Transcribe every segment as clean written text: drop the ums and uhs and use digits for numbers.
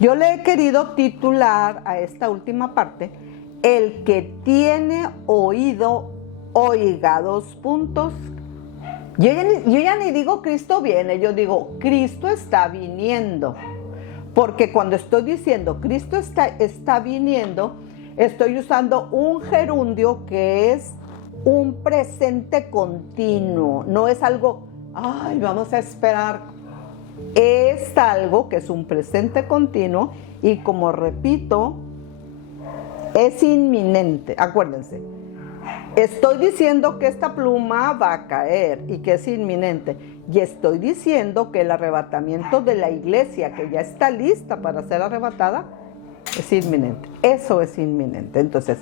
Yo le he querido titular a esta última parte, el que tiene oído, oiga, 2 puntos. Yo ya ni digo Cristo viene, yo digo Cristo está viniendo. Porque cuando estoy diciendo Cristo está viniendo, estoy usando un gerundio que es un presente continuo. No es algo, ay, vamos a esperar. Es algo que es un presente continuo y, como repito, es inminente. Acuérdense, estoy diciendo que esta pluma va a caer y que es inminente. Y estoy diciendo que el arrebatamiento de la iglesia, que ya está lista para ser arrebatada, es inminente. Eso es inminente. Entonces,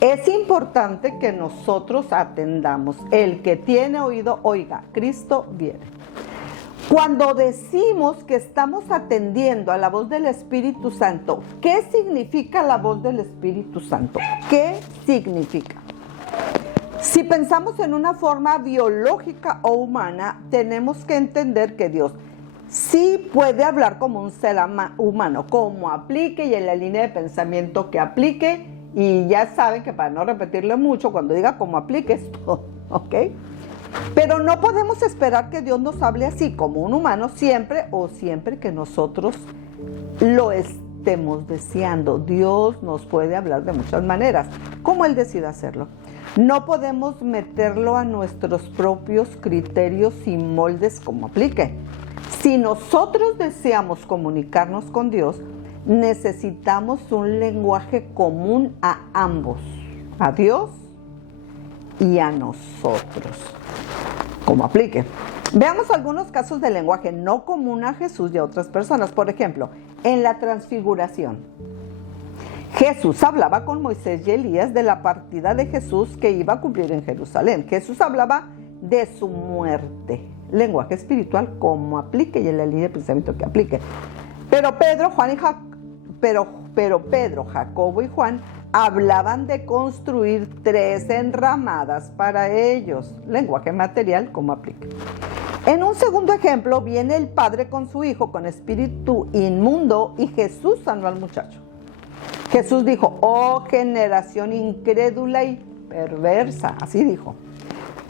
es importante que nosotros atendamos. El que tiene oído, oiga, Cristo viene. Cuando decimos que estamos atendiendo a la voz del Espíritu Santo, ¿qué significa la voz del Espíritu Santo? ¿Qué significa? Si pensamos en una forma biológica o humana, tenemos que entender que Dios sí puede hablar como un ser humano, como aplique y en la línea de pensamiento que aplique. Y ya saben que, para no repetirle mucho, cuando diga como aplique es todo, ¿ok? Pero no podemos esperar que Dios nos hable así como un humano siempre que nosotros lo estemos deseando. Dios nos puede hablar de muchas maneras, como Él decida hacerlo. No podemos meterlo a nuestros propios criterios y moldes como aplique. Si nosotros deseamos comunicarnos con Dios, necesitamos un lenguaje común a ambos, a Dios y a nosotros, como aplique. Veamos algunos casos de lenguaje no común a Jesús y a otras personas. Por ejemplo, en la transfiguración, Jesús hablaba con Moisés y Elías de la partida de Jesús que iba a cumplir en Jerusalén. Jesús hablaba de su muerte, lenguaje espiritual como aplique y en la línea de pensamiento que aplique. Pero Pedro, Jacobo y Juan hablaban de construir 3 enramadas para ellos, lenguaje material como aplique. En un segundo ejemplo viene el padre con su hijo con espíritu inmundo y Jesús sanó al muchacho. Jesús dijo, oh generación incrédula y perversa, así dijo.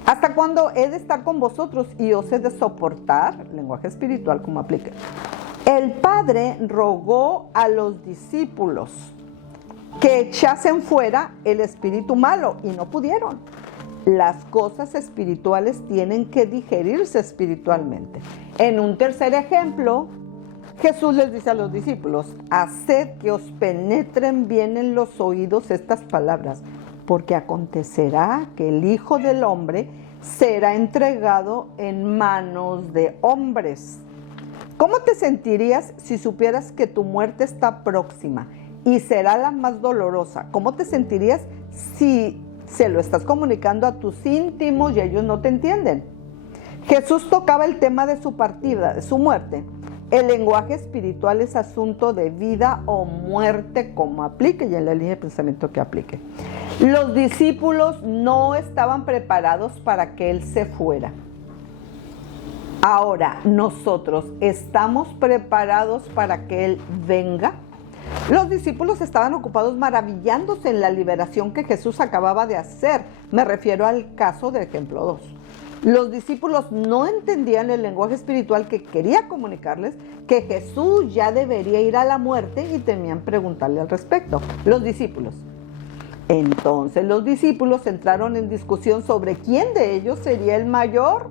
¿Hasta cuándo he de estar con vosotros y os he de soportar? Lenguaje espiritual como aplique. El Padre rogó a los discípulos que echasen fuera el espíritu malo y no pudieron. Las cosas espirituales tienen que digerirse espiritualmente. En un tercer ejemplo, Jesús les dice a los discípulos, haced que os penetren bien en los oídos estas palabras, porque acontecerá que el Hijo del Hombre será entregado en manos de hombres. ¿Cómo te sentirías si supieras que tu muerte está próxima y será la más dolorosa? ¿Cómo te sentirías si se lo estás comunicando a tus íntimos y ellos no te entienden? Jesús tocaba el tema de su partida, de su muerte. El lenguaje espiritual es asunto de vida o muerte como aplique y en la línea de pensamiento que aplique. Los discípulos no estaban preparados para que Él se fuera. Ahora, nosotros, ¿estamos preparados para que Él venga? Los discípulos estaban ocupados maravillándose en la liberación que Jesús acababa de hacer. Me refiero al caso de ejemplo 2. Los discípulos no entendían el lenguaje espiritual que quería comunicarles, que Jesús ya debería ir a la muerte y temían preguntarle al respecto. Los discípulos. Entonces los discípulos entraron en discusión sobre quién de ellos sería el mayor.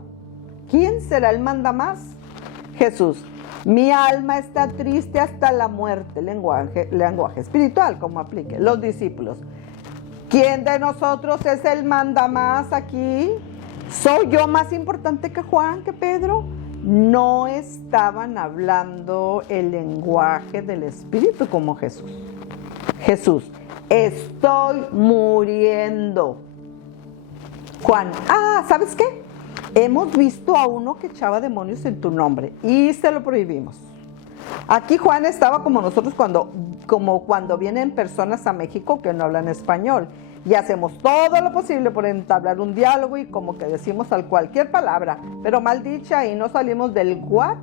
¿Quién será el mandamás? Jesús. Mi alma está triste hasta la muerte. Lenguaje espiritual, como aplique. Los discípulos. ¿Quién de nosotros es el mandamás aquí? ¿Soy yo más importante que Juan, que Pedro? No estaban hablando el lenguaje del Espíritu como Jesús. Jesús, estoy muriendo. Juan, ¿sabes qué? Hemos visto a uno que echaba demonios en tu nombre y se lo prohibimos. Aquí Juan estaba como nosotros cuando vienen personas a México que no hablan español y hacemos todo lo posible por entablar un diálogo y como que decimos cualquier palabra, pero mal dicha y no salimos del what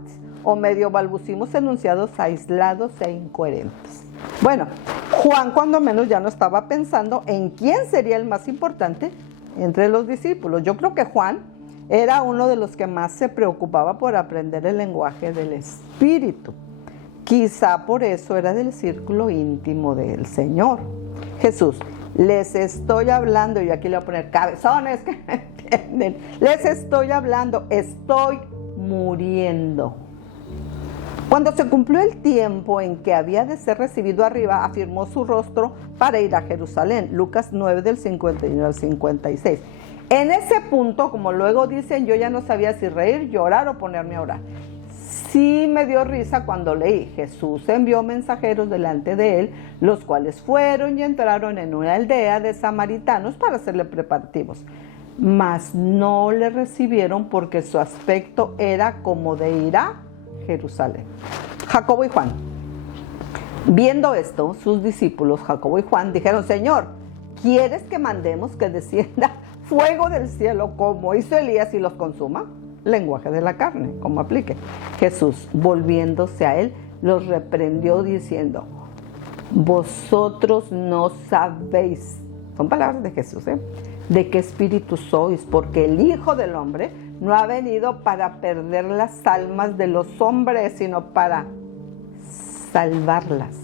o medio balbucimos enunciados aislados e incoherentes. Bueno, Juan cuando menos ya no estaba pensando en quién sería el más importante entre los discípulos. Yo creo que Juan era uno de los que más se preocupaba por aprender el lenguaje del Espíritu. Quizá por eso era del círculo íntimo del Señor. Jesús, les estoy hablando, y aquí le voy a poner cabezones que me entienden. Les estoy hablando, estoy muriendo. Cuando se cumplió el tiempo en que había de ser recibido arriba, afirmó su rostro para ir a Jerusalén. Lucas 9 del 51 al 56. En ese punto, como luego dicen, yo ya no sabía si reír, llorar o ponerme a orar. Sí me dio risa cuando leí: Jesús envió mensajeros delante de él, los cuales fueron y entraron en una aldea de samaritanos para hacerle preparativos. Mas no le recibieron porque su aspecto era como de ir a Jerusalén. Jacobo y Juan. Viendo esto, sus discípulos, Jacobo y Juan, dijeron: Señor, ¿quieres que mandemos que descienda fuego del cielo como hizo Elías y los consuma? Lenguaje de la carne, como aplique. Jesús, volviéndose a él, los reprendió diciendo: vosotros no sabéis, son palabras de Jesús, de qué espíritu sois, porque el Hijo del Hombre no ha venido para perder las almas de los hombres, sino para salvarlas.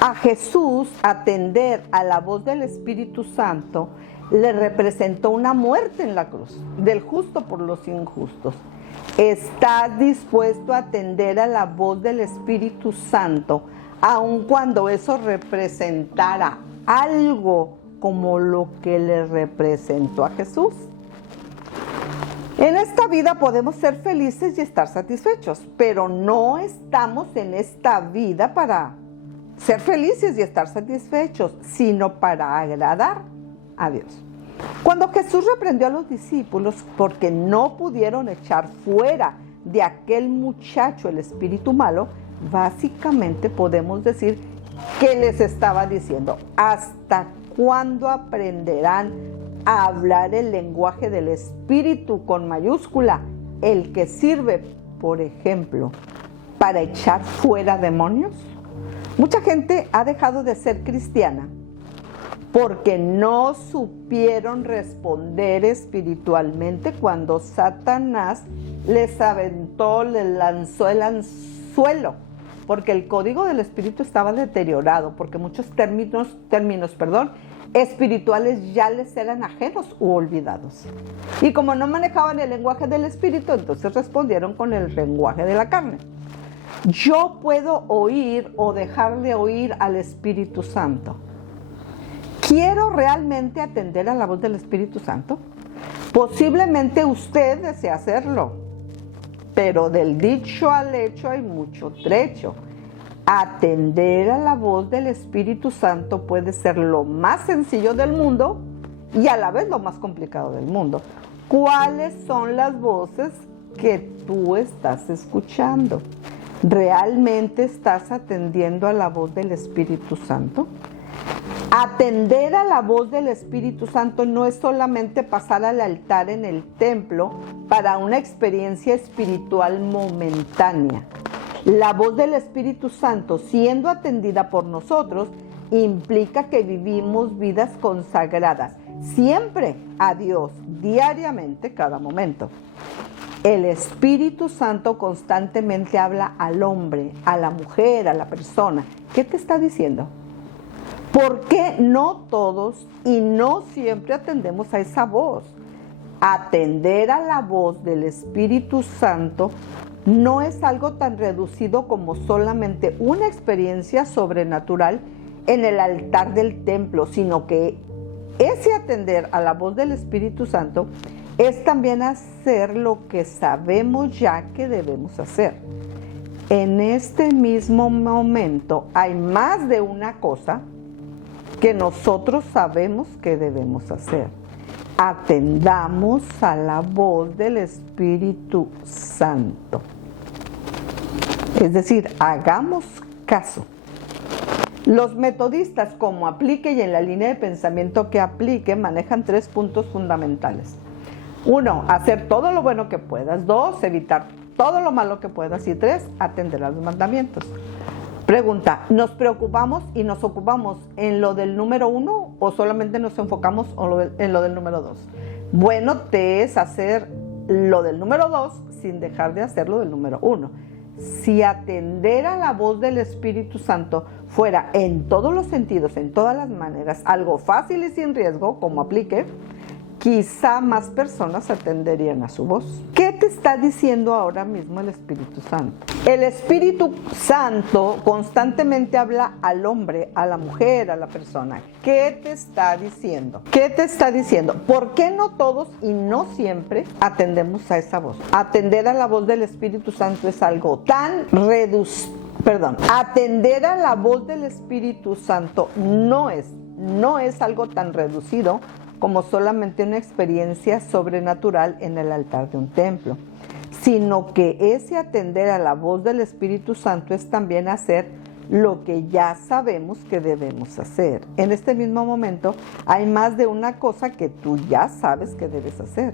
A Jesús atender a la voz del Espíritu Santo le representó una muerte en la cruz, del justo por los injustos. ¿Estás dispuesto a atender a la voz del Espíritu Santo, aun cuando eso representara algo como lo que le representó a Jesús? En esta vida podemos ser felices y estar satisfechos, pero no estamos en esta vida para ser felices y estar satisfechos, sino para agradar a Dios. Cuando Jesús reprendió a los discípulos porque no pudieron echar fuera de aquel muchacho el espíritu malo, básicamente podemos decir que les estaba diciendo: ¿hasta cuándo aprenderán a hablar el lenguaje del espíritu con mayúscula, el que sirve, por ejemplo, para echar fuera demonios? Mucha gente ha dejado de ser cristiana porque no supieron responder espiritualmente cuando Satanás les lanzó el anzuelo, porque el código del espíritu estaba deteriorado, porque muchos términos espirituales ya les eran ajenos u olvidados. Y como no manejaban el lenguaje del espíritu, entonces respondieron con el lenguaje de la carne. Yo puedo oír o dejar de oír al Espíritu Santo. ¿Quiero realmente atender a la voz del Espíritu Santo? Posiblemente usted desea hacerlo, pero del dicho al hecho hay mucho trecho. Atender a la voz del Espíritu Santo puede ser lo más sencillo del mundo y a la vez lo más complicado del mundo. ¿Cuáles son las voces que tú estás escuchando? ¿Realmente estás atendiendo a la voz del Espíritu Santo? Atender a la voz del Espíritu Santo no es solamente pasar al altar en el templo para una experiencia espiritual momentánea. La voz del Espíritu Santo, siendo atendida por nosotros, implica que vivimos vidas consagradas siempre a Dios, diariamente, cada momento. El Espíritu Santo constantemente habla al hombre, a la mujer, a la persona. ¿Qué te está diciendo? ¿Por qué no todos y no siempre atendemos a esa voz? Atender a la voz del Espíritu Santo no es algo tan reducido como solamente una experiencia sobrenatural en el altar del templo, sino que ese atender a la voz del Espíritu Santo es también hacer lo que sabemos ya que debemos hacer. En este mismo momento hay más de una cosa que nosotros sabemos que debemos hacer. Atendamos a la voz del Espíritu Santo. Es decir, hagamos caso. Los metodistas, como aplique y en la línea de pensamiento que aplique, manejan 3 puntos fundamentales. 1, hacer todo lo bueno que puedas. 2, evitar todo lo malo que puedas. Y 3, atender a los mandamientos. Pregunta, ¿nos preocupamos y nos ocupamos en lo del número 1 o solamente nos enfocamos en lo del número 2? Bueno, te es hacer lo del número 2 sin dejar de hacer lo del número 1. Si atender a la voz del Espíritu Santo fuera en todos los sentidos, en todas las maneras, algo fácil y sin riesgo, como aplique, quizá más personas atenderían a su voz. ¿Qué te está diciendo ahora mismo el Espíritu Santo? El Espíritu Santo constantemente habla al hombre, a la mujer, a la persona. ¿Qué te está diciendo? ¿Qué te está diciendo? ¿Por qué no todos y no siempre atendemos a esa voz? Atender a la voz del Espíritu Santo es algo tan atender a la voz del Espíritu Santo no es algo tan reducido como solamente una experiencia sobrenatural en el altar de un templo, sino que ese atender a la voz del Espíritu Santo es también hacer lo que ya sabemos que debemos hacer. En este mismo momento hay más de una cosa que tú ya sabes que debes hacer.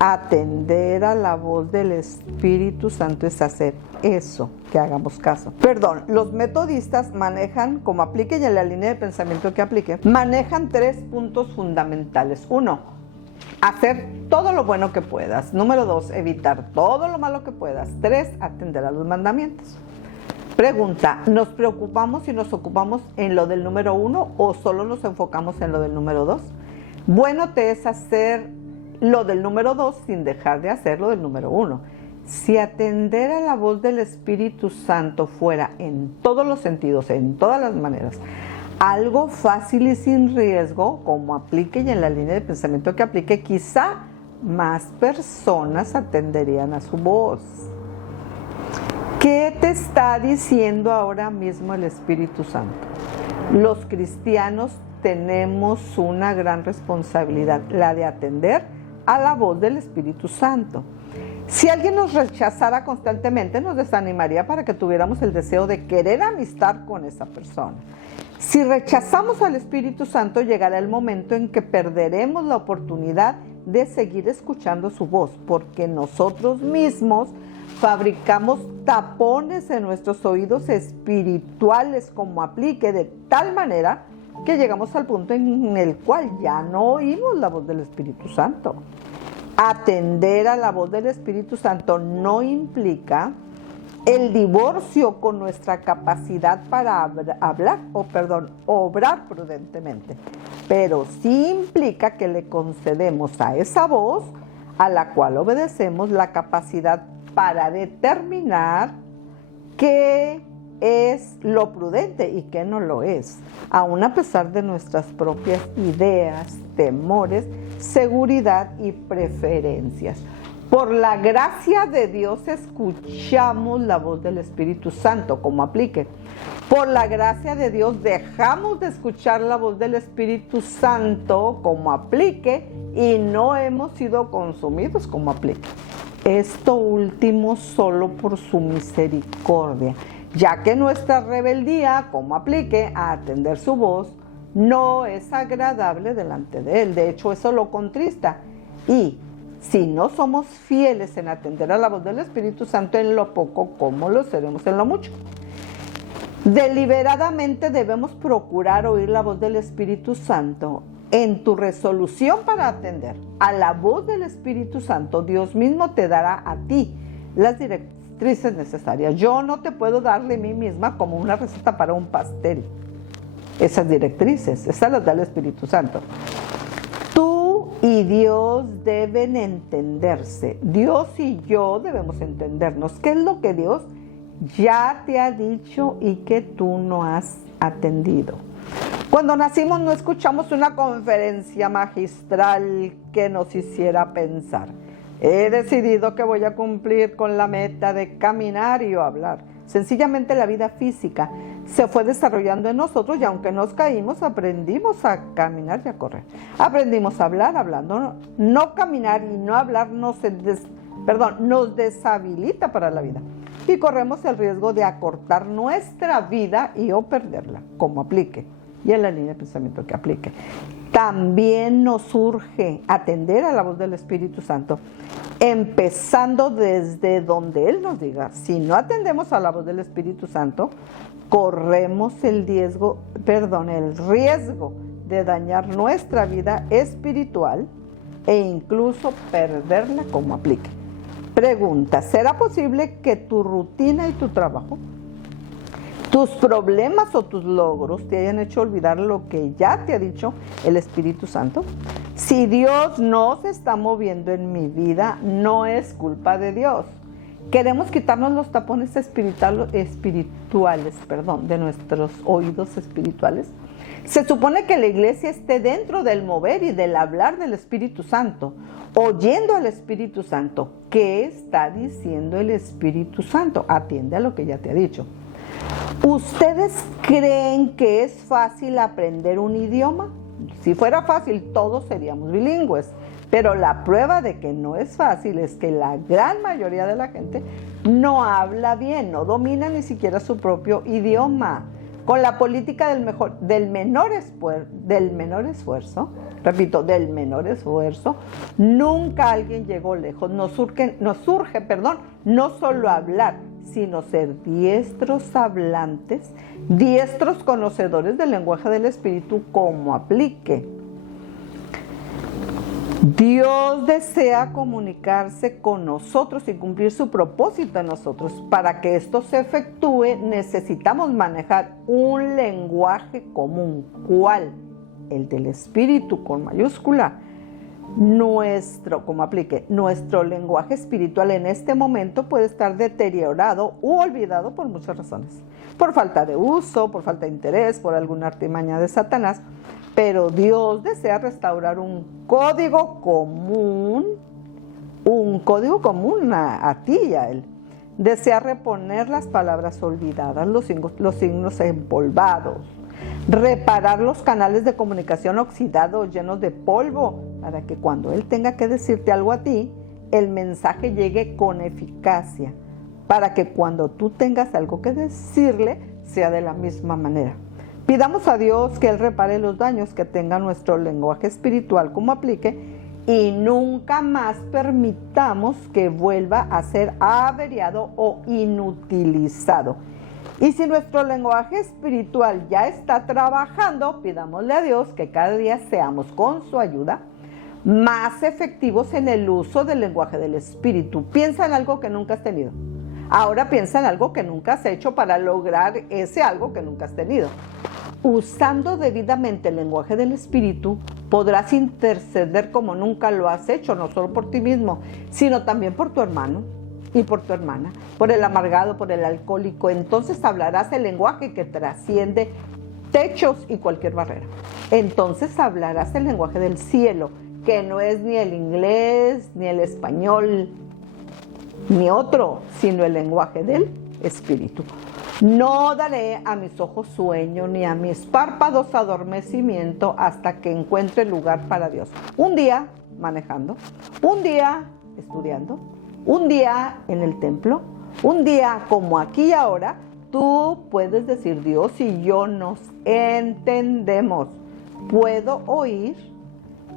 Atender a la voz del Espíritu Santo es hacer eso, que hagamos caso. Los metodistas manejan, como aplique y en la línea de pensamiento que aplique, manejan 3 puntos fundamentales. 1, hacer todo lo bueno que puedas. Número 2, evitar todo lo malo que puedas. 3, atender a los mandamientos. Pregunta, ¿nos preocupamos y nos ocupamos en lo del número 1 o solo nos enfocamos en lo del número 2? Bueno, te es hacer lo del número 2 sin dejar de hacer lo del número 1. Si atender a la voz del Espíritu Santo fuera en todos los sentidos, en todas las maneras, algo fácil y sin riesgo, como aplique y en la línea de pensamiento que aplique, quizá más personas atenderían a su voz. ¿Qué te está diciendo ahora mismo el Espíritu Santo? Los cristianos tenemos una gran responsabilidad, la de atender a la voz del Espíritu Santo. Si alguien nos rechazara constantemente, nos desanimaría para que tuviéramos el deseo de querer amistad con esa persona. Si rechazamos al Espíritu Santo, llegará el momento en que perderemos la oportunidad de seguir escuchando su voz, porque nosotros mismos fabricamos tapones en nuestros oídos espirituales, como aplique, de tal manera que llegamos al punto en el cual ya no oímos la voz del Espíritu Santo. Atender a la voz del Espíritu Santo no implica el divorcio con nuestra capacidad para obrar prudentemente, pero sí implica que le concedemos a esa voz a la cual obedecemos la capacidad para determinar qué es lo prudente y qué no lo es, aun a pesar de nuestras propias ideas, temores, seguridad y preferencias. Por la gracia de Dios escuchamos la voz del Espíritu Santo, como aplique. Por la gracia de Dios dejamos de escuchar la voz del Espíritu Santo, como aplique, y no hemos sido consumidos, como aplique. Esto último solo por su misericordia, ya que nuestra rebeldía, como aplique, a atender su voz, no es agradable delante de Él. De hecho, eso lo contrista. Y si no somos fieles en atender a la voz del Espíritu Santo en lo poco, ¿cómo lo seremos en lo mucho? Deliberadamente debemos procurar oír la voz del Espíritu Santo. En tu resolución para atender a la voz del Espíritu Santo, Dios mismo te dará a ti las directrices necesarias. Yo no te puedo dar de mí misma como una receta para un pastel. Esas directrices, esas las da el Espíritu Santo. Tú y Dios deben entenderse. Dios y yo debemos entendernos. ¿Qué es lo que Dios ya te ha dicho y que tú no has atendido? Cuando nacimos no escuchamos una conferencia magistral que nos hiciera pensar. He decidido que voy a cumplir con la meta de caminar y hablar. Sencillamente la vida física se fue desarrollando en nosotros y aunque nos caímos, aprendimos a caminar y a correr. Aprendimos a hablar hablando. No caminar y no hablar nos deshabilita para la vida. Y corremos el riesgo de acortar nuestra vida y o perderla, como aplique. y en la línea de pensamiento que aplique. También nos urge atender a la voz del Espíritu Santo, empezando desde donde Él nos diga. Si no atendemos a la voz del Espíritu Santo, corremos el riesgo de dañar nuestra vida espiritual e incluso perderla como aplique. Pregunta: ¿será posible que tu rutina y tu trabajo, tus problemas o tus logros te hayan hecho olvidar lo que ya te ha dicho el Espíritu Santo? Si Dios no se está moviendo en mi vida, no es culpa de Dios. Queremos quitarnos los tapones espirituales, de nuestros oídos espirituales. Se supone que la iglesia esté dentro del mover y del hablar del Espíritu Santo, oyendo al Espíritu Santo. ¿Qué está diciendo el Espíritu Santo? Atiende a lo que ya te ha dicho. ¿Ustedes creen que es fácil aprender un idioma? Si fuera fácil, todos seríamos bilingües. Pero la prueba de que no es fácil es que la gran mayoría de la gente no habla bien, no domina ni siquiera su propio idioma. Con la política del menor esfuerzo, nunca alguien llegó lejos. Nos surge, no solo hablar, sino ser diestros hablantes, diestros conocedores del lenguaje del Espíritu como aplique. Dios desea comunicarse con nosotros y cumplir su propósito en nosotros. Para que esto se efectúe, necesitamos manejar un lenguaje común. ¿Cuál? El del Espíritu con mayúscula. Nuestro lenguaje espiritual en este momento puede estar deteriorado u olvidado por muchas razones. Por falta de uso, por falta de interés, por alguna artimaña de Satanás. Pero Dios desea restaurar un código común a ti y a Él. Desea reponer las palabras olvidadas, los signos empolvados, reparar los canales de comunicación oxidados llenos de polvo, para que cuando Él tenga que decirte algo a ti, el mensaje llegue con eficacia, para que cuando tú tengas algo que decirle, sea de la misma manera. Pidamos a Dios que Él repare los daños que tenga nuestro lenguaje espiritual como aplique, y nunca más permitamos que vuelva a ser averiado o inutilizado. Y si nuestro lenguaje espiritual ya está trabajando, pidámosle a Dios que cada día seamos, con su ayuda, más efectivos en el uso del lenguaje del Espíritu. Piensa en algo que nunca has tenido. Ahora piensa en algo que nunca has hecho para lograr ese algo que nunca has tenido. Usando debidamente el lenguaje del Espíritu, podrás interceder como nunca lo has hecho, no solo por ti mismo, sino también por tu hermano y por tu hermana, por el amargado, por el alcohólico. Entonces hablarás el lenguaje que trasciende techos y cualquier barrera. Entonces hablarás el lenguaje del cielo, que no es ni el inglés, ni el español, ni otro, sino el lenguaje del Espíritu. No daré a mis ojos sueño, ni a mis párpados adormecimiento, hasta que encuentre lugar para Dios. Un día manejando, un día estudiando, un día en el templo, un día como aquí y ahora, tú puedes decir: Dios y yo nos entendemos. Puedo oír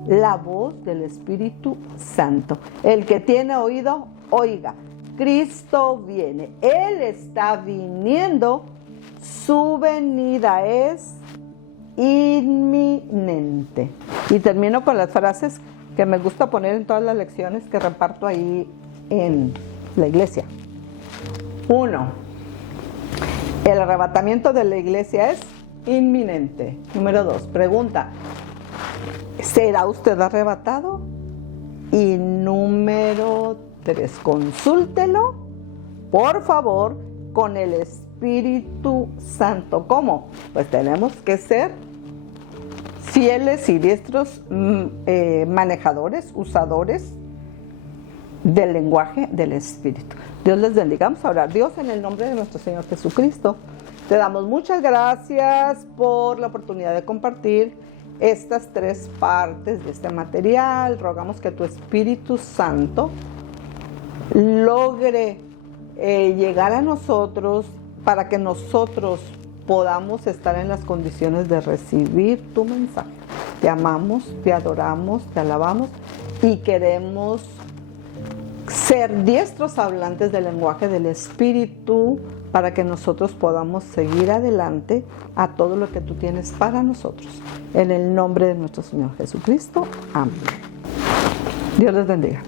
la voz del Espíritu Santo. El que tiene oído, oiga. Cristo viene, Él está viniendo, su venida es inminente. Y termino con las frases que me gusta poner en todas las lecciones que reparto ahí en la iglesia. 1. El arrebatamiento de la iglesia es inminente. Número 2. Pregunta: ¿será usted arrebatado? Y número 3, consúltelo, por favor, con el Espíritu Santo. ¿Cómo? Pues tenemos que ser fieles y diestros manejadores, usadores del lenguaje del Espíritu. Dios les bendiga. Vamos a orar. Dios, en el nombre de nuestro Señor Jesucristo, te damos muchas gracias por la oportunidad de compartir estas 3 partes de este material. Rogamos que tu Espíritu Santo logre llegar a nosotros, para que nosotros podamos estar en las condiciones de recibir tu mensaje. Te amamos, te adoramos, te alabamos y queremos ser diestros hablantes del lenguaje del Espíritu para que nosotros podamos seguir adelante a todo lo que tú tienes para nosotros. En el nombre de nuestro Señor Jesucristo. Amén. Dios les bendiga.